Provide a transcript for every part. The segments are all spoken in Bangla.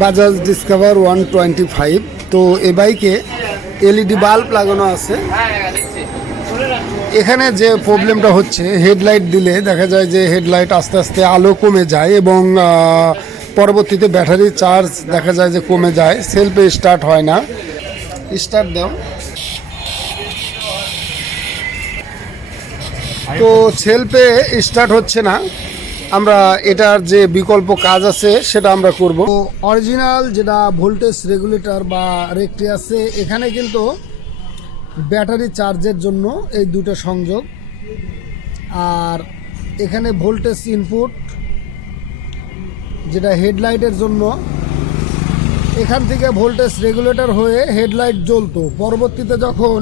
বাজাজ ডিসকভার 125। তো এই বাইকে এলইডি বাল্ব লাগানো আছে। এখানে যে প্রবলেমটা হচ্ছে, হেডলাইট দিলে দেখা যায় যে হেডলাইট আস্তে আস্তে আলো কমে যায় এবং পরবর্তীতে ব্যাটারি চার্জ দেখা যায় যে কমে যায়, সেলফে স্টার্ট হয় না। স্টার্ট দাও। তো সেলফে স্টার্ট হচ্ছে না, আমরা এটার যে বিকল্প কাজ আছে সেটা আমরা করব। তো অরিজিনাল যেটা ভোল্টেজ রেগুলেটর বা রেকটি আছে, এখানে কিন্তু ব্যাটারি চার্জের জন্য এই দুটো সংযোগ, আর এখানে ভোল্টেজ ইনপুট যেটা হেডলাইটের জন্য। এখান থেকে ভোল্টেজ রেগুলেটর হয়ে হেডলাইট জ্বলতো, পরবর্তীতে যখন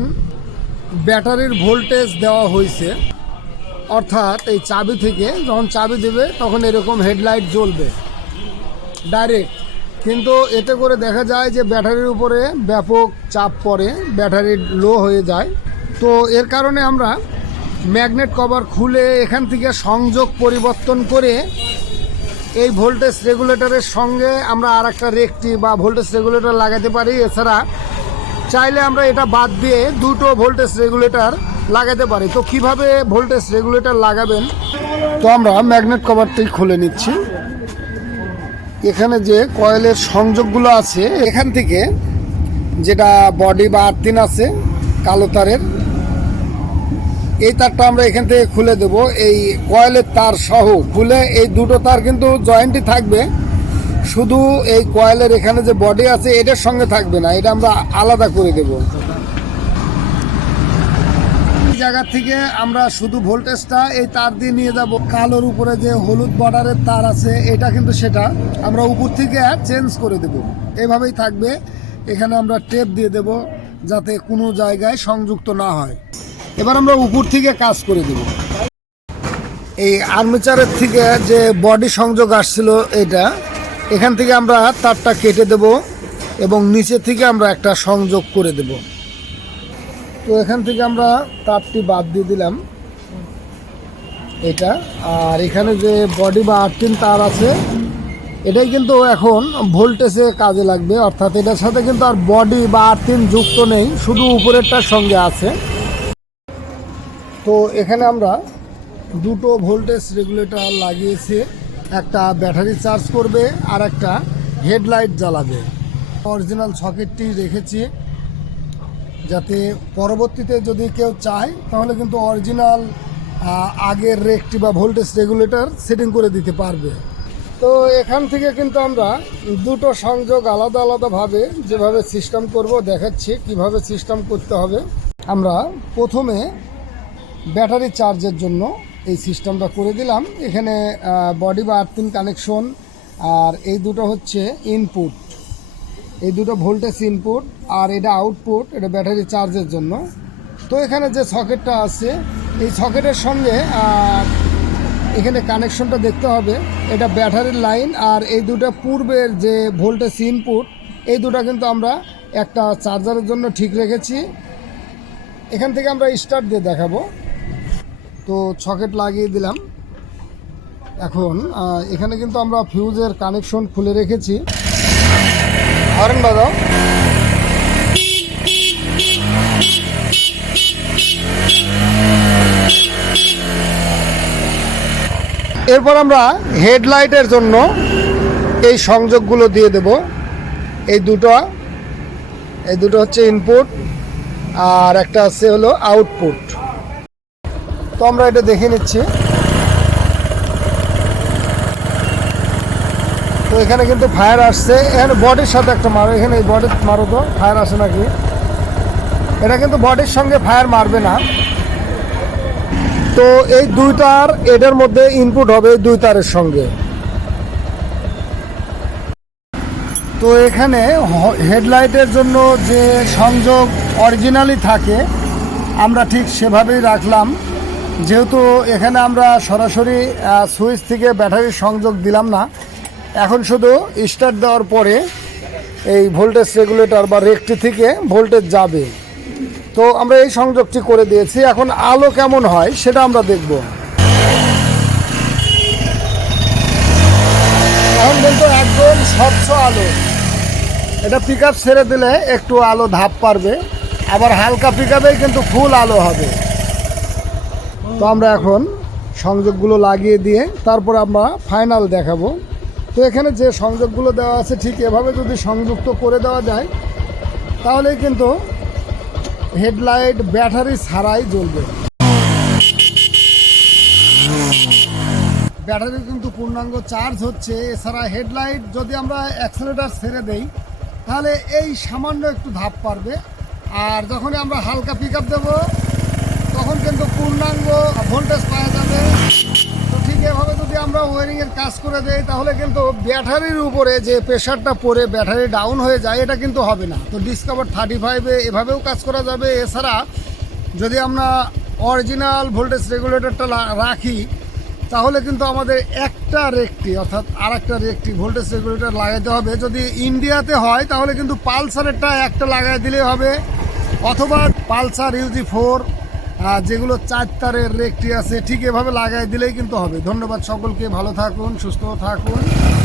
ব্যাটারির ভোল্টেজ দেওয়া হয়েছে, অর্থাৎ এই চাবি থেকে যখন চাবি দেবে তখন এরকম হেডলাইট জ্বলবে ডাইরেক্ট। কিন্তু এতে করে দেখা যায় যে ব্যাটারির উপরে ব্যাপক চাপ পড়ে, ব্যাটারি লো হয়ে যায়। তো এর কারণে আমরা ম্যাগনেট কভার খুলে এখান থেকে সংযোগ পরিবর্তন করে এই ভোল্টেজ রেগুলেটরের সঙ্গে আমরা আর একটা রেকটি বা ভোল্টেজ রেগুলেটর লাগাতে পারি। এছাড়া চাইলে আমরা এটা বাদ দিয়ে দুটো ভোল্টেজ রেগুলেটর লাগাতে পারি। তো কিভাবে ভোল্টেজ রেগুলেটর লাগাবেন, তো আমরা ম্যাগনেট কভারটি খুলে নিচ্ছি। এখানে যে কয়েলের সংযোগগুলো আছে, এখান থেকে যেটা বডি বা আর্থিন আছে কালো তারের, এই তারটা আমরা এখান থেকে খুলে দেব। এই কয়েলের তার সহ খুলে এই দুটো তার কিন্তু জয়েন্টই থাকবে, শুধু এই কয়েলের এখানে যে বডি আছে এটার সঙ্গে থাকবে না, এটা আমরা আলাদা করে দেব। এই জায়গা থেকে আমরা শুধু ভোল্টেজটা এই তার দিয়ে নিয়ে যাব। কালোর উপরে যে হলুদ বর্ডারের তার আছে, এটা কিন্তু সেটা আমরা উপর থেকে চেঞ্জ করে দেব। এভাবেই থাকবে। এখানে আমরা টেপ দিয়ে দেব যাতে কোনো জায়গায় সংযুক্ত না হয়। এবার আমরা উপর থেকে কাজ করে দেব। এই আর্মেচারের থেকে যে বডি সংযোগ আসছিল এটা, এখান থেকে আমরা তারটা কেটে দেব এবং নিচে থেকে আমরা একটা সংযোগ করে দেব। তো এখান থেকে আমরা তারটি বাদ দিয়ে দিলাম এটা। আর এখানে যে বডি বা আর্থিন তার আছে, এটাই কিন্তু এখন ভোল্টেজে কাজে লাগবে, অর্থাৎ এটার সাথে কিন্তু আর বডি বা আর্থিন যুক্ত নেই, শুধু উপরেরটার সঙ্গে আছে। তো এখানে আমরা দুটো ভোল্টেজ রেগুলেটর লাগিয়েছি, একটা ব্যাটারি চার্জ করবে আর একটা হেডলাইট জ্বালাবে। অরিজিনাল সকেটটি রেখেছি যাতে পরবর্তীতে যদি কেউ চায় তাহলে কিন্তু অরিজিনাল আগের রেকটি বা ভোল্টেজ রেগুলেটর সেটিং করে দিতে পারবে। তো এখান থেকে কিন্তু আমরা দুটো সংযোগ আলাদা আলাদাভাবে যেভাবে সিস্টেম করব দেখাচ্ছি কিভাবে সিস্টেম করতে হবে। আমরা প্রথমে ব্যাটারি চার্জের জন্য এই সিস্টেমটা করে দিলাম। এখানে বডি বা আর্থিং কানেকশন, আর এই দুটো হচ্ছে ইনপুট, এই দুটো ভোল্টেজ ইনপুট, আর এটা আউটপুট, এটা ব্যাটারি চার্জের জন্য। তো এখানে যে সকেটটা আছে, এই সকেটের সঙ্গে এখানে কানেকশনটা দেখতে হবে, এটা ব্যাটারির লাইন। আর এই দুটো পূর্বের যে ভোল্টেজ ইনপুট, এই দুটো কিন্তু আমরা একটা চার্জারের জন্য ঠিক রেখেছি। এখান থেকে আমরা স্টার্ট দিয়ে দেখাবো। তো সকেট লাগিয়ে দিলাম। এখন এখানে কিন্তু আমরা ফিউজের কানেকশন খুলে রেখেছি। হর্ন বাজাও। এরপর আমরা হেডলাইটের জন্য এই সংযোগগুলো দিয়ে দেব। এই দুটো হচ্ছে ইনপুট আর একটা আছে হলো আউটপুট। তো আমরা এটা দেখে নিচ্ছি। তো এখানে কিন্তু ফায়ার আসছে, এখানে বডির সাথে একটা মারো, এখানে এই বডির মারো তো ফায়ার আসে নাকি। এটা কিন্তু বডির সঙ্গে ফায়ার মারবে না। তো এই দুই তার এটার মধ্যে ইনপুট হবে দুই তারের সঙ্গে। তো এখানে হেডলাইটের জন্য যে সংযোগ অরিজিনালি থাকে আমরা ঠিক সেভাবেই রাখলাম, যেহেতু এখানে আমরা সরাসরি সুইচ থেকে ব্যাটারির সংযোগ দিলাম না। এখন শুধু স্টার্ট দেওয়ার পরে এই ভোল্টেজ রেগুলেটর বা রেকটি থেকে ভোল্টেজ যাবে। তো আমরা এই সংযোগটি করে দিয়েছি। এখন আলো কেমন হয় সেটা আমরা দেখব। এখন কিন্তু একদম স্বচ্ছ আলো। এটা পিক আপ ছেড়ে দিলে একটু আলো ধাপ পারবে, আবার হালকা পিক আপেই কিন্তু ফুল আলো হবে। তো আমরা এখন সংযোগগুলো লাগিয়ে দিয়ে তারপর আমরা ফাইনাল দেখাবো। তো এখানে যে সংযোগগুলো দেওয়া আছে ঠিক এভাবে যদি সংযুক্ত করে দেওয়া যায় তাহলেই কিন্তু হেডলাইট ব্যাটারি ছাড়াই জ্বলবে। ব্যাটারি কিন্তু পূর্ণাঙ্গ চার্জ হচ্ছে। এছাড়া হেডলাইট যদি আমরা অ্যাক্সেলেটার ছেড়ে দেই তাহলে এই সামান্য একটু ধাপ পারবে, আর যখনই আমরা হালকা পিক আপ দেবো তখন কিন্তু পূর্ণাঙ্গ ভোল্টেজ পাওয়া যাবে। তো ঠিক এভাবে যদি আমরা ওয়ারিংয়ের কাজ করে দেই তাহলে কিন্তু ব্যাটারির উপরে যে প্রেশারটা পড়ে ব্যাটারি ডাউন হয়ে যায় এটা কিন্তু হবে না। তো ডিসকভার 35-এ এভাবেও কাজ করা যাবে। এছাড়া যদি আমরা অরিজিনাল ভোল্টেজ রেগুলেটরটা রাখি তাহলে কিন্তু আমাদের একটা রেকটি অর্থাৎ আর একটা রেকটি ভোল্টেজ রেগুলেটর লাগাইতে হবে। যদি ইন্ডিয়াতে হয় তাহলে কিন্তু পালসারেরটা একটা লাগাই দিলেই হবে, অথবা পালসার UG4 যেগুলো 4 তারের রেকটি আছে ঠিক এভাবে লাগাই দিলেই কিন্তু হবে। ধন্যবাদ সকলকে, ভালো থাকুন, সুস্থ থাকুন।